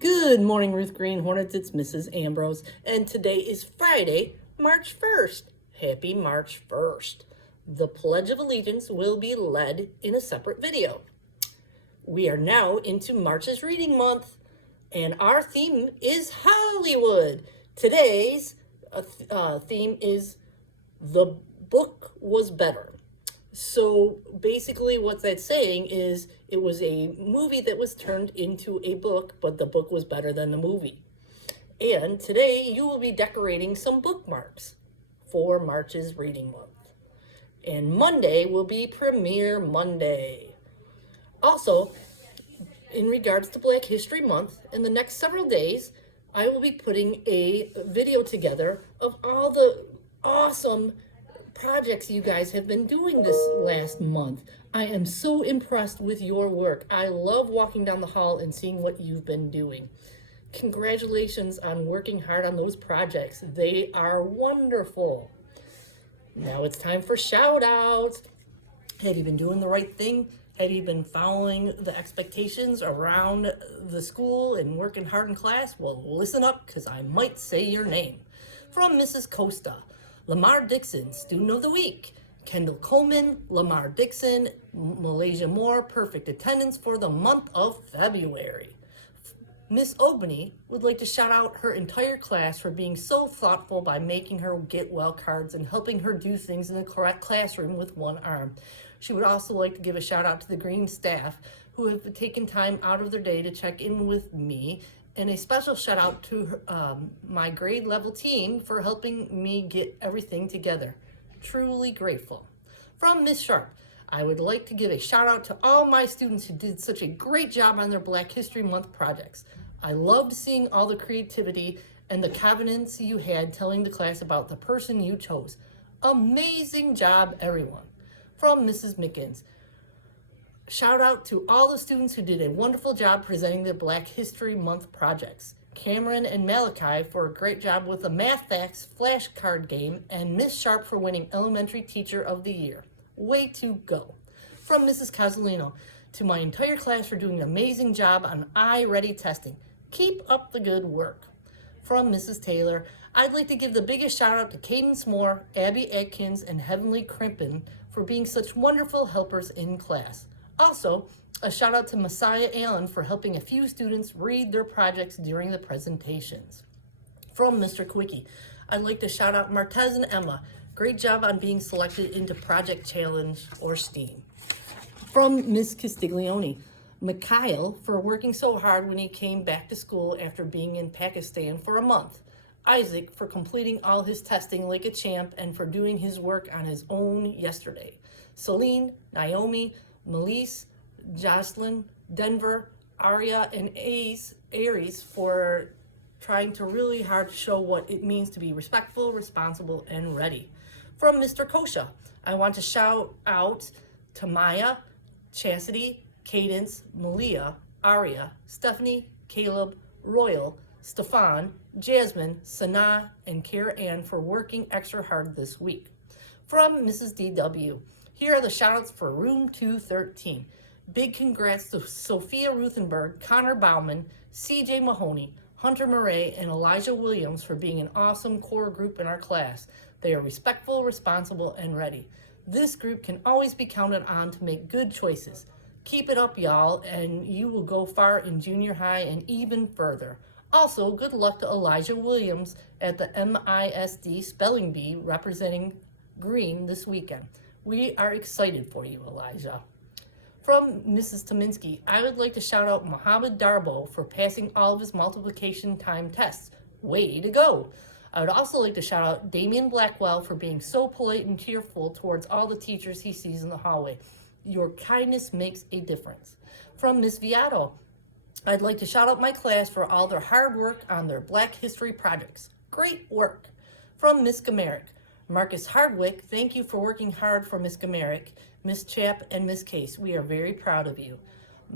Good morning, Ruth Green Hornets. It's Mrs. Ambrose, and today is Friday, March 1st. Happy March 1st. The Pledge of Allegiance will be led in a separate video. We are now into March's reading month, and our theme is Hollywood. Today's theme is The Book Was Better. So basically what that's saying is it was a movie that was turned into a book, but the book was better than the movie. And today you will be decorating some bookmarks for March's reading month. And Monday will be Premiere Monday. Also, in regards to Black History Month, in the next several days, I will be putting a video together of all the awesome projects you guys have been doing this last month. I am so impressed with your work. I love walking down the hall and seeing what you've been doing. Congratulations on working hard on those projects. They are wonderful. Now it's time for shout outs. Have you been doing the right thing? Have you been following the expectations around the school and working hard in class? Well, listen up, because I might say your name. From Mrs. Costa, Lamar Dixon, Student of the Week. Kendall Coleman, Lamar Dixon, Malaysia Moore, perfect attendance for the month of February. Miss Obany would like to shout out her entire class for being so thoughtful by making her get well cards and helping her do things in the correct classroom with one arm. She would also like to give a shout out to the Green staff who have taken time out of their day to check in with me, and a special shout out to my grade level team for helping me get everything together. Truly grateful. From Miss Sharp, I would like to give a shout out to all my students who did such a great job on their Black History Month projects. I loved seeing all the creativity and the confidence you had telling the class about the person you chose. Amazing job, everyone. From Mrs. Mickens, shout out to all the students who did a wonderful job presenting their Black History Month projects. Cameron and Malachi for a great job with the Math Facts flashcard game, and Miss Sharp for winning Elementary Teacher of the Year. Way to go. From Mrs. Casalino, to my entire class for doing an amazing job on iReady testing. Keep up the good work. From Mrs. Taylor, I'd like to give the biggest shout out to Cadence Moore, Abby Atkins, and Heavenly Crimpin for being such wonderful helpers in class. Also, a shout out to Messiah Allen for helping a few students read their projects during the presentations. From Mr. Quickie, I'd like to shout out Martez and Emma. Great job on being selected into Project Challenge or STEAM. From Miss Castiglione, Mikhail for working so hard when he came back to school after being in Pakistan for a month. Isaac for completing all his testing like a champ and for doing his work on his own yesterday. Celine, Naomi, Melise, Jocelyn, Denver, Aria, and Aries for trying to really hard to show what it means to be respectful, responsible, and ready. From Mr. Kosha, I want to shout out to Maya, Chastity, Cadence, Malia, Aria, Stephanie, Caleb, Royal, Stefan, Jasmine, Sana, and Kara Ann for working extra hard this week. From Mrs. DW, here are the shoutouts for Room 213. Big congrats to Sophia Ruthenberg, Connor Bauman, CJ Mahoney, Hunter Murray, and Elijah Williams for being an awesome core group in our class. They are respectful, responsible, and ready. This group can always be counted on to make good choices. Keep it up, y'all, and you will go far in junior high and even further. Also, good luck to Elijah Williams at the MISD Spelling Bee representing Green this weekend. We are excited for you, Elijah. From Mrs. Tominski, I would like to shout out Mohammed Darbo for passing all of his multiplication time tests. Way to go! I would also like to shout out Damian Blackwell for being so polite and cheerful towards all the teachers he sees in the hallway. Your kindness makes a difference. From Miss Viato, I'd like to shout out my class for all their hard work on their Black History projects. Great work. From Miss Gamerick, Marcus Hardwick, thank you for working hard for Miss Gamerick, Miss Chap, and Miss Case. We are very proud of you.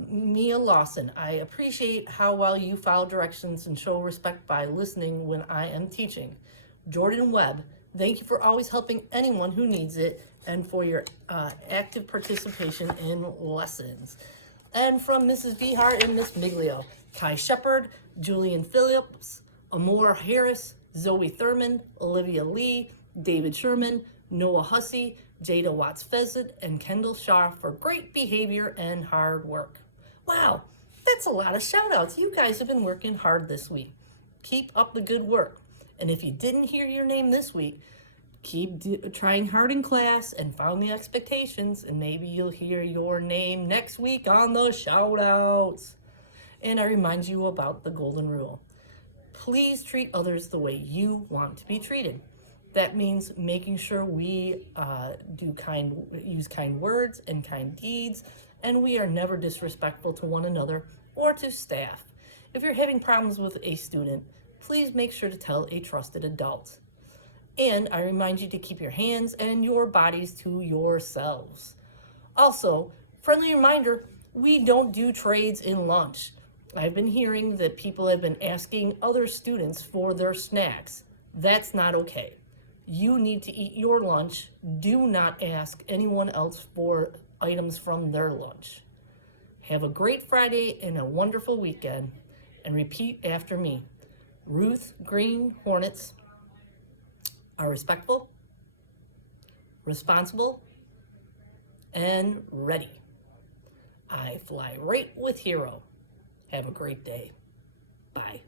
Mia Lawson, I appreciate how well you follow directions and show respect by listening when I am teaching. Jordan Webb, thank you for always helping anyone who needs it and for your active participation in lessons. And from Mrs. Behart and Miss Miglio, Kai Shepard, Julian Phillips, Amora Harris, Zoe Thurman, Olivia Lee, David Sherman, Noah Hussey, Jada Watts-Fezzik, and Kendall Shaw for great behavior and hard work. Wow, that's a lot of shout outs. You guys have been working hard this week. Keep up the good work. And if you didn't hear your name this week, keep trying hard in class and found the expectations, and maybe you'll hear your name next week on the shout outs. And I remind you about the golden rule. Please treat others the way you want to be treated. That means making sure we use kind words and kind deeds, and we are never disrespectful to one another or to staff. If you're having problems with a student, please make sure to tell a trusted adult. And I remind you to keep your hands and your bodies to yourselves. Also, friendly reminder, we don't do trades in lunch. I've been hearing that people have been asking other students for their snacks. That's not okay. You need to eat your lunch. Do not ask anyone else for items from their lunch. Have a great Friday and a wonderful weekend. And repeat after me. Ruth Green Hornets are respectful, responsible, and ready. I fly right with Hero. Have a great day. Bye.